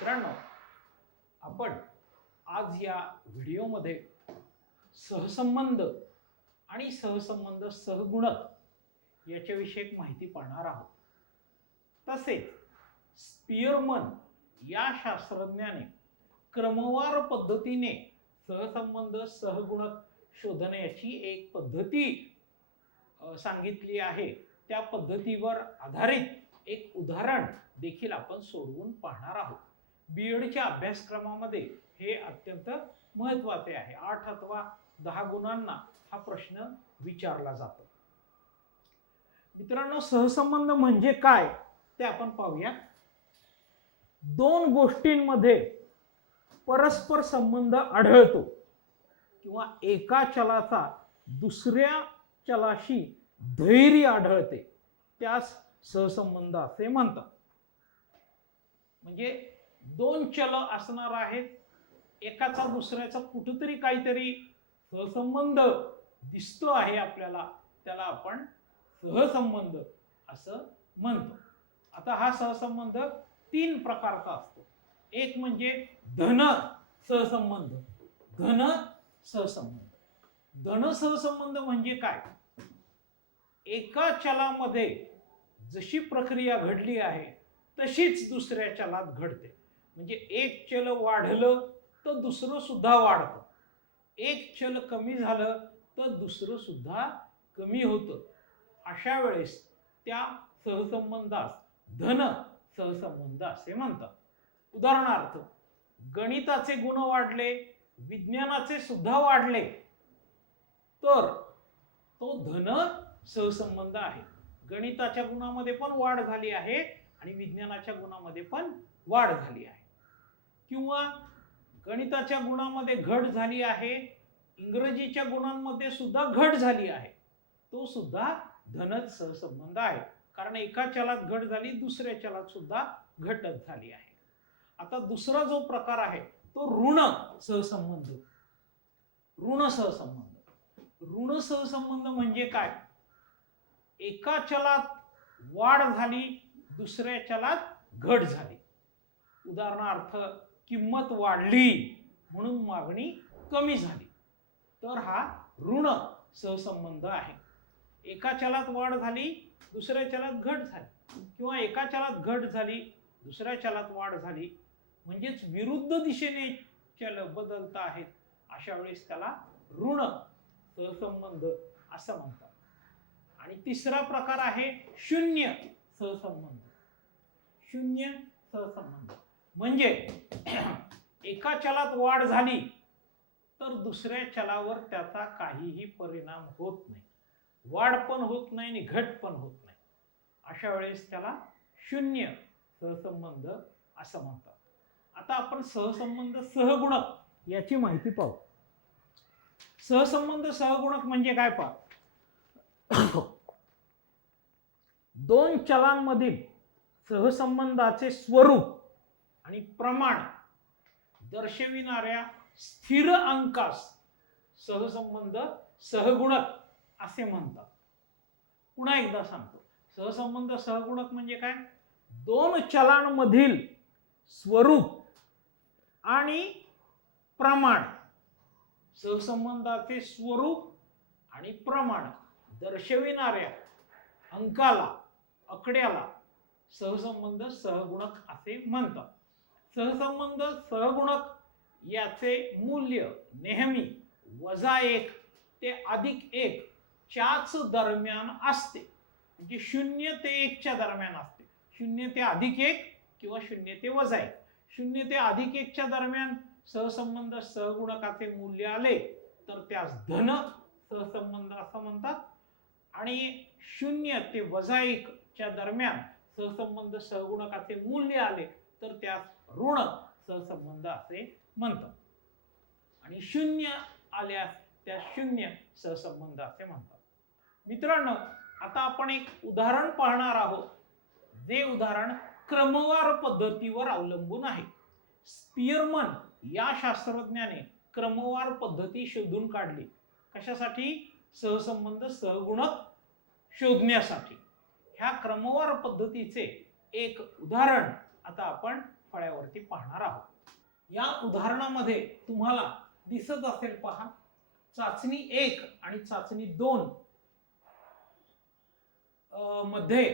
मित्रांनो, आपण आज या व्हिडिओमध्ये सहसंबंध आणि सहसंबंध सहगुणक याच्याविषयी माहिती पाहणार आहोत. तसेच स्पियरमन या शास्त्रज्ञाने क्रमवार पद्धतीने सहसंबंध सहगुणक शोधण्याची एक पद्धती सांगितली आहे. त्या पद्धतीवर आधारित एक उदाहरण देखील आपण सोडवून पाहणार आहोत. बीएडच्या अभ्यासक्रमामध्ये हे अत्यंत महत्त्वाचे आहे. 8 अथवा 10 गुणांना हा प्रश्न विचारला जातो. मित्रांनो, सहसंबंध म्हणजे काय ते आपण पाहूया. दोन गोष्टींमध्ये परस्पर संबंध आढळतो किंवा एका चलाचा दुसऱ्या चलाशी धैर्य आढळते, त्यास सहसंबंध असे म्हणतात. म्हणजे दोन चल असणार आहेत, एकाचा दुसऱ्याचा कुठेतरी काहीतरी सहसंबंध दिसतो आहे आपल्याला, त्याला आपण सहसंबंध असं म्हणतो. आता हा सहसंबंध 3 प्रकारचा असतो. एक म्हणजे धन सहसंबंध. धन सहसंबंध धन सहसंबंध म्हणजे काय? एका चलामध्ये जशी प्रक्रिया घडली आहे तशीच दुसऱ्या चलात घडते. म्हणजे एक चल वाढलं तर दुसरं सुद्धा वाढतं, एक चल कमी झालं तर दुसरं सुद्धा कमी होतं. अशा वेळेस त्या सहसंबंधास धन सहसंबंध असे म्हणतात. उदाहरणार्थ, गणिताचे गुण वाढले, विज्ञानाचे सुद्धा वाढले, तर तो धन सहसंबंध आहे. गणिताच्या गुणामध्ये पण वाढ झाली आहे आणि विज्ञानाच्या गुणामध्ये पण वाढ झाली आहे. किंवा गणिताच्या गुणामध्ये घट झाली आहे, इंग्रजीच्या गुणांमध्ये सुद्धा घट झाली आहे, तो सुद्धा धनच सहसंबंध आहे. कारण एका चलात घट झाली, दुसऱ्या चलात सुद्धा घटच झाली आहे. आता दुसरा जो प्रकार आहे तो ऋण सहसंबंध. ऋण सहसंबंध ऋण सहसंबंध म्हणजे काय? एका चलात वाढ झाली, दुसऱ्या चलात घट झाली. उदाहरणार्थ, किंमत वाढली म्हणून मागणी कमी झाली, तर हा ऋण सहसंबंध आहे. एका चलात वाढ झाली, दुसऱ्या चलात घट झाली, किंवा एका चलात घट झाली, दुसऱ्या चलात वाढ झाली, म्हणजेच विरुद्ध दिशेने चल बदलत आहेत. अशा वेळेस त्याला ऋण सहसंबंध असं म्हणतात. आणि तिसरा प्रकार आहे शून्य सहसंबंध. शून्य सहसंबंध म्हणजे एका चलात वाढ झाली तर दुसऱ्या चलावर त्याचा काहीही परिणाम होत नाही, वाढ पण होत नाही आणि घट पण होत नाही. अशा वेळेस त्याला शून्य सहसंबंध असं म्हणतात. आता आपण सहसंबंध सहगुणक याची माहिती पाहू. सहसंबंध सहगुणक म्हणजे काय पहा. दोन चलांमधील सहसंबंधाचे स्वरूप आणि प्रमाण दर्शविणाऱ्या स्थिर अंकास सहसंबंध सहगुणक असे म्हणतात. पुन्हा एकदा सांगतो, सहसंबंध सहगुणक म्हणजे काय? दोन चलांमधील स्वरूप आणि प्रमाण, सहसंबंधाचे स्वरूप आणि प्रमाण दर्शविणाऱ्या अंकाला, आकड्याला सहसंबंध सहगुणक असे म्हणतात. सहसंबंध सहगुणक याचे मूल्य नेहमी -1 ते +1 च्याच दरम्यान असते. म्हणजे 0 ते 1 च्या दरम्यान असते. 0 ते +1 किंवा 0 ते -1. 0 ते +1 च्या दरम्यान सहसंबंध सहगुणकाचे मूल्य आले तर त्यास धन सहसंबंध असं म्हणतात. आणि 0 ते -1 च्या दरम्यान सहसंबंध सहगुणकाचे मूल्य आले तर त्यास ऋण सहसंबंध असे म्हणतात. आणि 0 आल्यास त्यास शून्य सहसंबंध असे म्हणतात. मित्रांनो, आता आपण एक उदाहरण पाहणार आहोत. जे उदाहरण क्रमवार पद्धतीवर अवलंबून आहे. स्पियरमन या शास्त्रज्ञाने क्रमवार पद्धती शोधून काढली. कशासाठी? सहसंबंध सहगुणक शोधण्यासाठी. ह्या क्रमवार पद्धतीचे एक उदाहरण आता आपण फळ्यावरती पाहणार आहोत. या उदाहरणामध्ये तुम्हाला दिसत असेल पहा, चाचणी 1 आणि चाचणी 2 मध्ये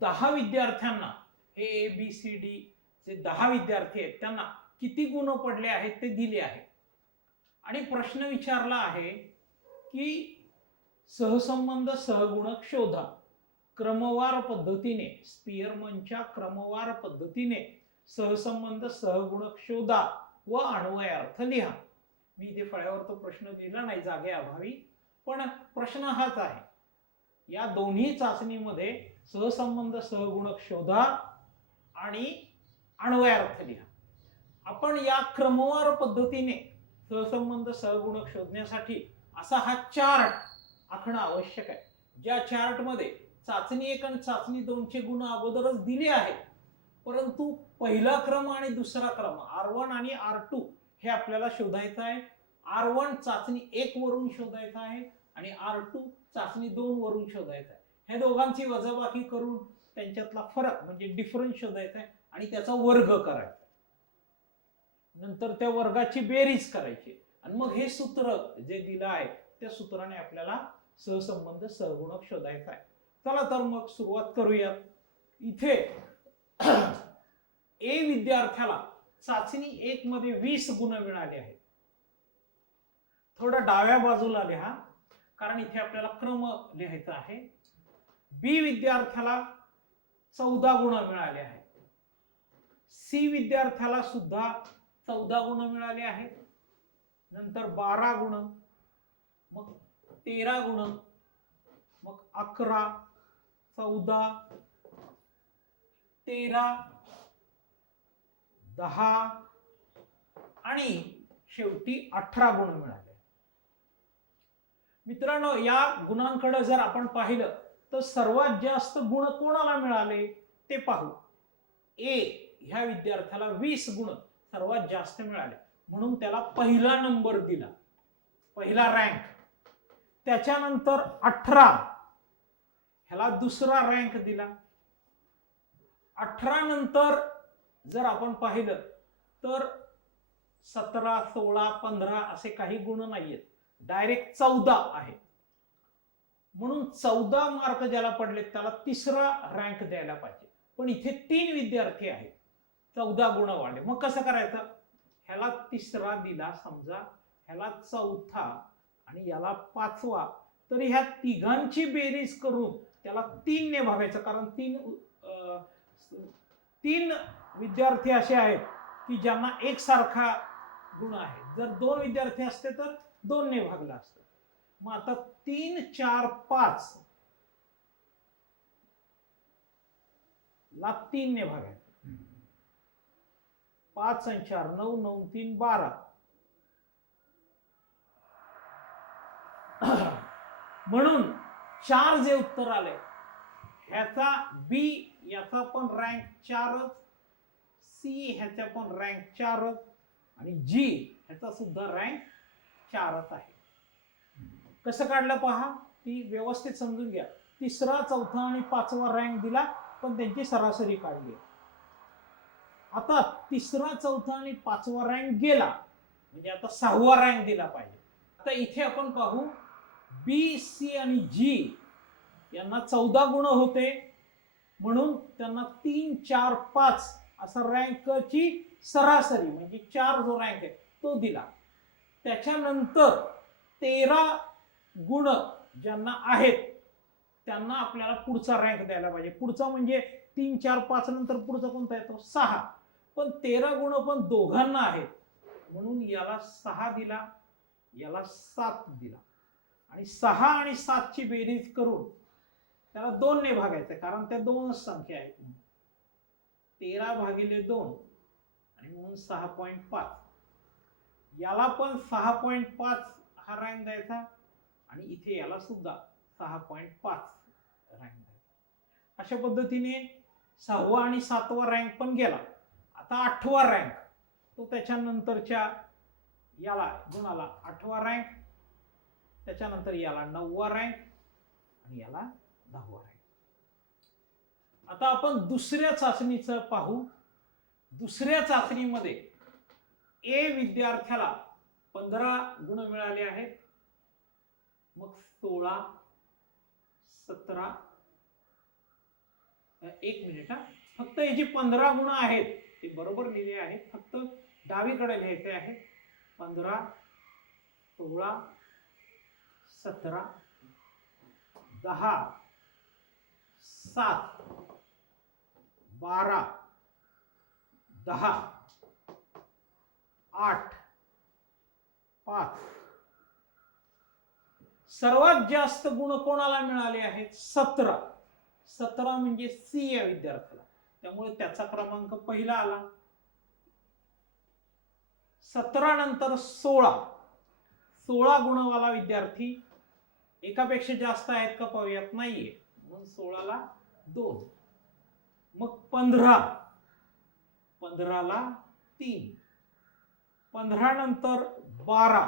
10 विद्यार्थ्यांना, हे A B C D J 10 विद्यार्थी आहेत त्यांना किती गुण पडले आहेत ते दिले आहे. आणि प्रश्न विचारला आहे की सहसंबंध सहगुणक शोधा. क्रमवार पद्धतीने, स्पियरमनच्या क्रमवार पद्धतीने सहसंबंध सहगुणक शोधा व अन्वय अर्थ लिहा. मी इथे फळ्यावर तो प्रश्न लिहिला नाही जागेअभावी, पण प्रश्न हाच आहे. या दोन्ही चाचणीमध्ये सहसंबंध सहगुणक शोधा आणि अन्वय अर्थ लिहा. आपण या क्रमवार पद्धतीने सहसंबंध सहगुणक शोधण्यासाठी असा हा चार्ट आखणं आवश्यक आहे. ज्या चार्ट मध्ये चाचणी 1 आणि चाचणी 2 चे गुण अगोदरच दिले आहेत, परंतु पहिला क्रम आणि दुसरा क्रम R1 आणि R2 हे आपल्याला शोधायचं आहे. R1 चाचणी 1 वरून शोधायचं आहे आणि R2 चाचणी 2 वरून शोधायचं आहे. हे दोघांची वजाबाकी करून त्यांच्यातला फरक म्हणजे डिफरन्स शोधायचा आहे आणि त्याचा वर्ग करायचा. नंतर त्या वर्गाची बेरीज करायची आणि मग हे सूत्र जे दिलं आहे त्या सूत्राने आपल्याला सहसंबंध सहगुणक शोधायचा आहे. चला तर मग सुरुवात करूयात. इथे ए विद्यार्थ्याला चाचणी 1 मध्ये 20 गुण मिळाले आहेत. थोडं डाव्या बाजूला लिहा कारण इथे आपल्याला क्रम लिहायचा आहे. बी विद्यार्थ्याला 14 गुण मिळाले आहेत. सी विद्यार्थ्याला सुद्धा 14 गुण मिळाले आहेत. नंतर 12 गुण, मग 13 गुण, मग 11, 14, 13, 10 आणि शेवटी 18 गुण मिळाले. मित्रांनो, या गुणांकडे जर आपण पाहिलं तर सर्वात जास्त गुण कोणाला मिळाले ते पाहू. ए ह्या विद्यार्थ्याला 20 गुण सर्वात जास्त मिळाले म्हणून त्याला पहिला नंबर दिला, पहिला रँक. त्याच्यानंतर 18 ह्याला दुसरा रँक दिला. 18 नंतर जर आपण पाहिलं तर 17, 16, 15 असे काही गुण नाहीयेत, डायरेक्ट 14 आहे. म्हणून 14 मार्क ज्याला पडले त्याला तिसरा रँक द्यायला पाहिजे. पण इथे 3 विद्यार्थी आहेत, 14 गुण वाढले. मग कसं करायचं? ह्याला तिसरा दिला समजा, ह्याला चौथा आणि याला 5वा, तरी ह्या तिघांची बेरीज करून त्याला 3 ने भागायचं. कारण 3 विद्यार्थी असे आहेत की ज्यांना एकसारखा गुण आहे. जर 2 विद्यार्थी असते तर 2 ने भागला असतं. मग आता 3, 4, 5 ला 3 ने भागायचं. 5 आणि 4 9, 9 3 12. म्हणून 4 जे उत्तर आले ह्याचा बी याचा पण रँक 4च, सी ह्याचा पण रँक 4च आणि जी ह्याचा सुद्धा रँक 4च आहे. कसं काढलं पहा, ती व्यवस्थित समजून घ्या. तिसरा, चौथा आणि 5वा रँक दिला पण त्यांची सरासरी काढली. आता तिसरा, चौथा आणि 5वा रँक गेला म्हणजे आता 6वा रँक दिला पाहिजे. आता इथे आपण पाहू बी, सी आणि जी यांना 14 गुण होते म्हणून त्यांना 3, 4, 5 असा रँकची सरासरी म्हणजे 4 जो रँक आहे तो दिला. त्याच्यानंतर 13 गुण ज्यांना आहेत त्यांना आपल्याला पुढचा रँक द्यायला पाहिजे. पुढचा म्हणजे 3, 4, 5 नंतर पुढचा कोणता येतो? 6. पण 13 गुण पण दोघांना आहेत म्हणून याला 6 दिला, याला 7 दिला आणि 6 आणि 7 ची बेरीज करून त्याला 2 ने भागायचं कारण त्या 2च संख्या आहेत. 13 भागिले 2 आणि म्हणून 6.5. याला पण 6.5 हा रँक द्यायचा आणि इथे याला सुद्धा 6.5 रँक द्यायचा. अशा पद्धतीने 6वा आणि 7वा रँक पण गेला. आता 8वा रँक तो त्याच्यानंतरच्या याला गुणाला 8वा रँक, त्याच्यानंतर याला 9वा रँक आणि याला 10वा रँक. आता आपण दुसऱ्या चाचणीचं पाहू. दुसऱ्या चाचणीमध्ये ए विद्यार्थ्याला 15 गुण मिळाले आहेत, मग 16, 17, एक मिनिट हा, फक्त हे जे 15 गुण आहेत ते बरोबर लिहिले आहेत, फक्त डावीकडे लिहायचे आहे. 15, 16, 17, 10, 7, 12, 10, 8, 5. सर्वात जास्त गुण कोणाला मिळाले आहेत? 17. 17 म्हणजे सी या विद्यार्थ्याला, त्यामुळे त्याचा क्रमांक पहिला आला. 17 नंतर 16. 16 गुणवाला विद्यार्थी एकापेक्षा जास्त आहेत का पाहूयात, नाहीये, म्हणून 16ला 2. मग 15. 15ला 3. 15 नंतर 12.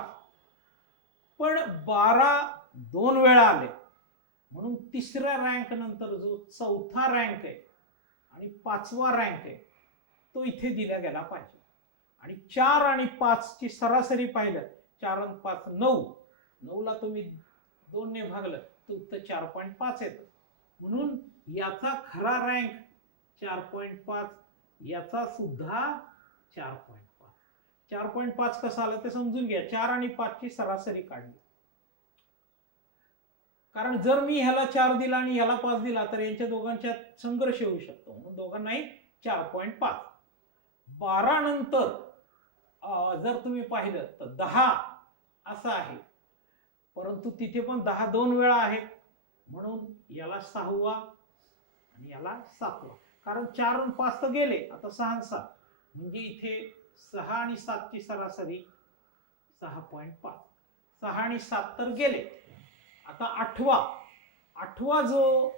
पण 12 2 वेळा आले, म्हणून तिसऱ्या रँक नंतर जो चौथा रँक आहे आणि 5वा रँक आहे तो इथे दिला गेला पाहिजे. आणि 4 आणि 5 ची सरासरी पाहिलं, 4 आणि 5 9. 9ला तुम्ही 2 ने भागलं तर उत्तर 4.5 येतं. म्हणून याचा खरा रँक 4.5, याचा सुद्धा 4.5. 4.5 कसं आलं ते समजून घ्या. 4 आणि 5 ची सरासरी काढली, कारण जर मी ह्याला 4 दिला आणि ह्याला 5 दिला तर यांच्या दोघांच्यात संघर्ष होऊ शकतो, म्हणून दोघांनाही 4.5. 12 नंतर जर तुम्ही पाहिलं तर 10 असं आहे, परंतु तिथे पण 10 2 वेळा आहेत, म्हणून याला 6वा आणि याला 7वा. कारण 4 आणि 5 तर गेले, आता 6 आणि 7 म्हणजे इथे 6 आणि 7 ची सरासरी 6.5. 6 आणि 7 तर गेले. आता 8वा जो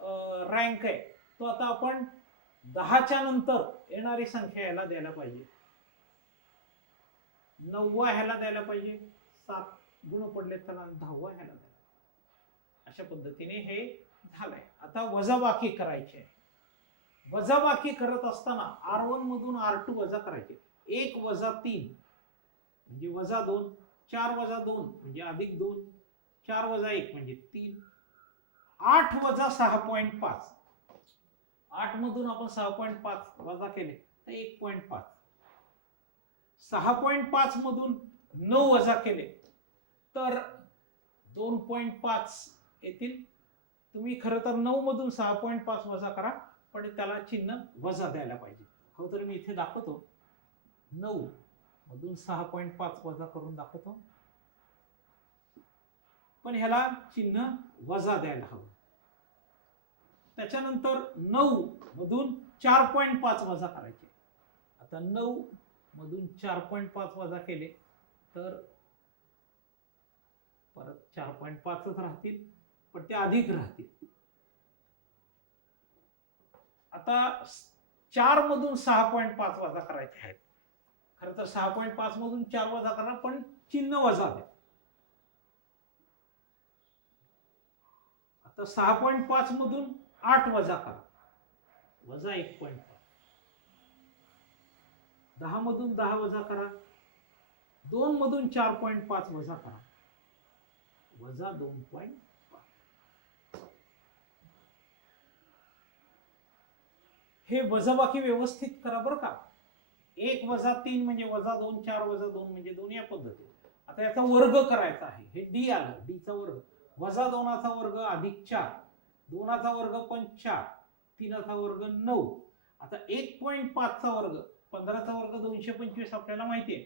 रँक आहे तो आता आपण 10च्या नंतर येणारी संख्या याला द्यायला पाहिजे. 9वा ह्याला द्यायला पाहिजे, 7 गुण पडले त्याला, 10वा ह्याला द्यायला. अशा पद्धतीने हे झालंय. आता वजाबाकी करायची आहे. वजाबाकी करत असताना R1 मधून R2 वजा करायचे. 1 वजा 3 म्हणजे वजा 2, 4 वजा 2 म्हणजे अधिक 2, 4 वजा 1 म्हणजे 3, 8 वजा 6.5. 8 मधून आपण 6.5 वजा केले तर 1.5. 6.5 मधून 9 वजा केले तर 2.5 येतील. तुम्ही खरं तर 9 मधून 6.5 वजा करा, पण त्याला चिन्ह वजा द्यायला पाहिजे. हो, तर मी इथे दाखवतो. 9 मधून 6.5 वजा करून दाखवतो, पण ह्याला चिन्ह वजा द्यायला हवं. त्याच्यानंतर 9 मधून 4.5 वजा करायचे. आता 9 मधून 4.5 वजा केले तर परत 4.5च राहतील, पण ते अधिक राहतील. आता 4 मधून 6.5 वजा करायचे आहेत. खरं तर 6.5 मधून 4 वजा करा, पण चिन्ह वजा द्या. आता 6.5 मधून 8 वजा करा, वजा 1.5. 10 मधून 10 वजा करा, 2 मधून 4.5 वजा करा, वजा 2.5. हे वजाबाकी व्यवस्थित करा बरं का. 1 वजा 3 म्हणजे वजा 2, 4 वजा 2 म्हणजे 2 या पद्धतीने. आता याचा वर्ग करायचा आहे. हे डी आलं, डीचा वर्ग. वजा 2चा वर्ग अधिक 4, 2चा वर्ग पण 4, 3चा वर्ग 9. आता 1.5चा वर्ग, 15चा वर्ग 225 आपल्याला माहिती आहे,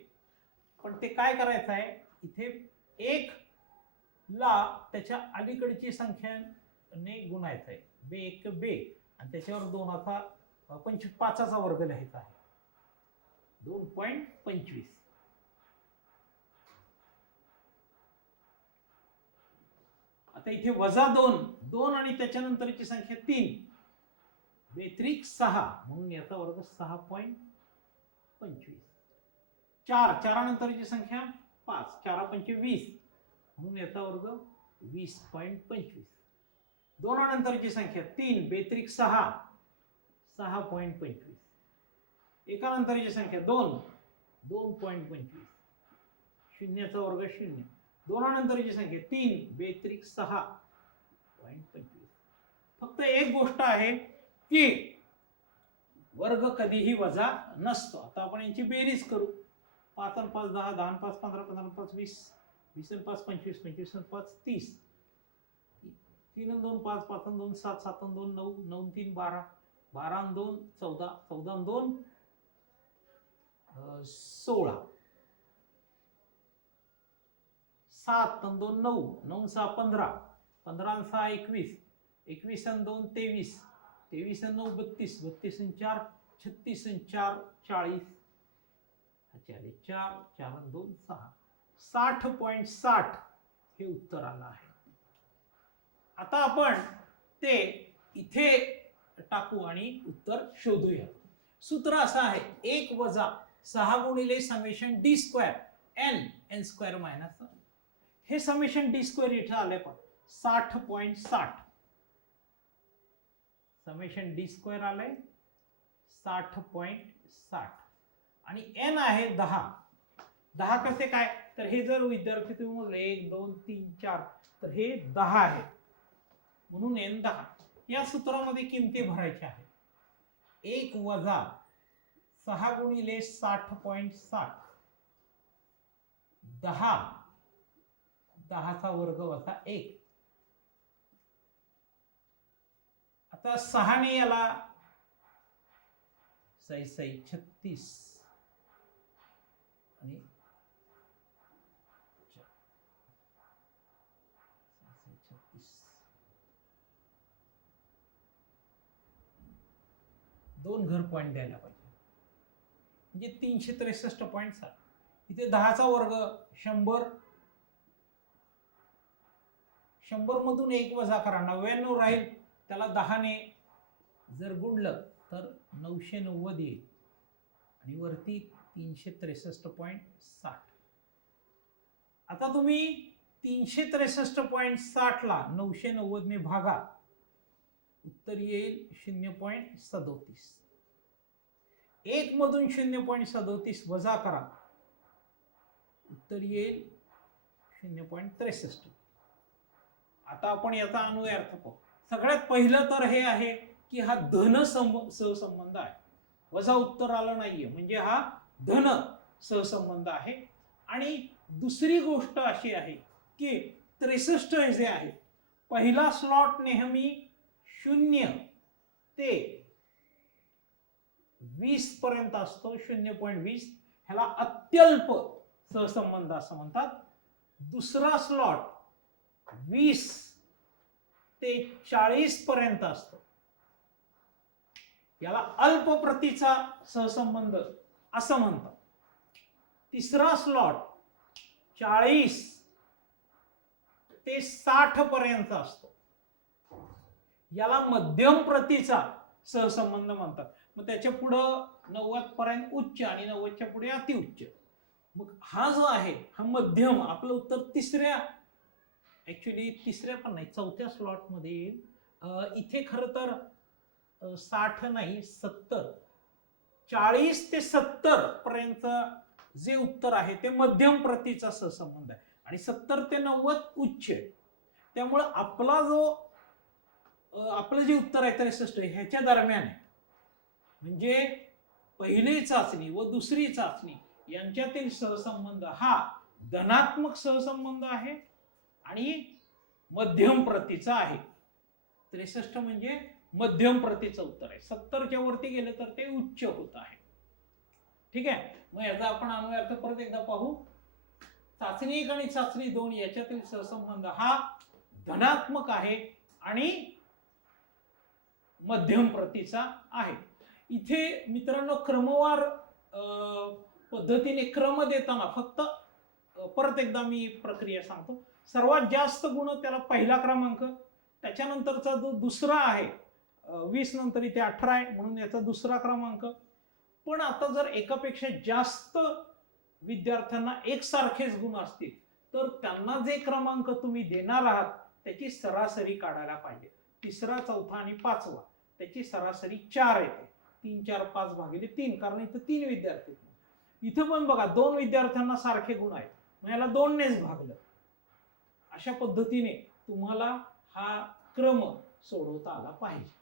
पण ते काय करायचं आहे, इथे 1 ला त्याच्या अलीकडची संख्याने गुणायचं आहे. बे 1 बे, आणि त्याच्यावर 2चा 5चा वर्ग लिहायचा आहे. 2.25. आता इथे वजा 2 आणि त्याच्यानंतरची संख्या 3, बेत्रिक 6, म्हणून याचा वर्ग 6.25. 4 नंतरची संख्या 5, 4 पंचे 20, म्हणून याचा वर्ग 20.25. 2 नंतरची संख्या 3, बेत्रिक 6, 6.25. एका नंतरची संख्या 2, 2.25, शून्याचा वर्ग 0. दोनानंतरची संख्या 3, बेत्रिक 6.25. फक्त एक गोष्ट आहे की वर्ग कधीही वजा नसतो. आता आपण यांची बेरीज करू. 5 आणि 5 10, 10 आणि 5 15, 15 आणि 5 20, 20 आणि 5 25, 25 आणि 5 30, 3 आणि 2 5, 5 आणि 2 7, 7 आणि 2 9, 9 आणि 3 12, 12 आणि 2 14, 14 आणि 2 16, 7 आणि 2 9, 9 6 15, 15 आणि 6 21, 21 आणि 2 23, 23 आणि 9 32, 32 आणि 4 36 आणि 4 40, 4 4 आणि 2 6, 60.60 हे उत्तर आलं आहे. आता आपण ते इथे टाकू आणि उत्तर शोधूया. सूत्र असं आहे 1 वजा 6 गुणिले summation d square n square minus, हे समेशन डी स्क्वेअर इथे आले पण 60.60, समेशन डी स्क्वेअर आले 60.60 आणि एन आहे 10. 10 कसे काय, तर हे जर विद्यार्थी तुम्ही मोजले 1 2 3 4 तर हे 10 आहे, म्हणून एन 10. या सूत्रामध्ये किमती भरायच्या आहेत. 1 वजा 6 गुणिले 60.60, 10, 10चा वर्ग वजा 1. आता 6 ने याला 6 6 36 आणि 36 2 घर पॉइंट द्यायला पाहिजे, म्हणजे 363.7. इथे 10चा वर्ग 100, 100 मधून 1 वजा करा 99 राहील, त्याला 10 ने जर गुणलं तर 990 येईल आणि वरती 363.60. आता तुम्ही 363.60 ला 990 ने भागा, उत्तर येईल 0.37. 1 मधून 0.37 वजा करा, उत्तर येईल 0.63. आता आपण याचा अन्वय अर्थ पाहू. सगळ्यात पहिलं तर हे आहे की हा धन सहसंबंध आहे, वजा उत्तर आलं नाहीये म्हणजे हा धन सहसंबंध आहे. आणि दुसरी गोष्ट अशी आहे की 63 जे आहे, पहिला स्लॉट नेहमी 0 ते 20 पर्यंत असतो, 0.20, ह्याला अत्यल्प सहसंबंध असं म्हणतात. दुसरा स्लॉट 20 ते 40 पर्यंत असतो, याला अल्प प्रतीचा सहसंबंध असं म्हणतात. तिसरा स्लॉट 40 ते 60 पर्यंत असतो, याला मध्यम प्रतीचा सहसंबंध म्हणतात. मग त्याच्या पुढं 90 पर्यंत उच्च आणि 90च्या पुढे अतिउच्च. मग हा जो आहे हा मध्यम, आपलं उत्तर तिसऱ्या पण नाही, चौथ्या स्लॉट मध्ये येईल. इथे खरं तर 60 नाही 70, 40 ते 70 पर्यंत जे उत्तर आहे ते मध्यम प्रतीचा सहसंबंध आहे आणि 70 ते 90 उच्च. त्यामुळे आपलं जे उत्तर आहे 63 ह्याच्या दरम्यान आहे. म्हणजे पहिली चाचणी व दुसरी चाचणी यांच्यातील सहसंबंध हा धनात्मक सहसंबंध आहे आणि मध्यम प्रतीचा आहे. 63 म्हणजे मध्यम प्रतीचं उत्तर आहे. 70च्या वरती गेलं तर ते उच्च होत आहे. ठीक आहे, मग याचा आपण अन्वय अर्थ परत एकदा पाहू. चाचणी 1 आणि चाचणी 2 याच्यातील सहसंबंध हा धनात्मक आहे आणि मध्यम प्रतीचा आहे. इथे मित्रांनो क्रमवार पद्धतीने क्रम देताना फक्त परत एकदा मी प्रक्रिया सांगतो. सर्वात जास्त गुण त्याला पहिला क्रमांक, त्याच्यानंतरचा जो दुसरा आहे 20 नंतर इथे 18 आहे म्हणून याचा दुसरा क्रमांक. पण आता जर एकापेक्षा जास्त विद्यार्थ्यांना एकसारखेच गुण असतील तर त्यांना जे क्रमांक तुम्ही देणार आहात त्याची सरासरी काढायला पाहिजे. तिसरा, चौथा आणि पाचवा त्याची सरासरी 4 येते. 3 4 5 भागिले 3, कारण इथं 3 विद्यार्थी आहेत. इथं पण बघा 2 विद्यार्थ्यांना सारखे गुण आहेत, मग याला 2 नेच भागलं. अशा पद्धतीने तुम्हाला हा क्रम सोडवता आला पाहिजे.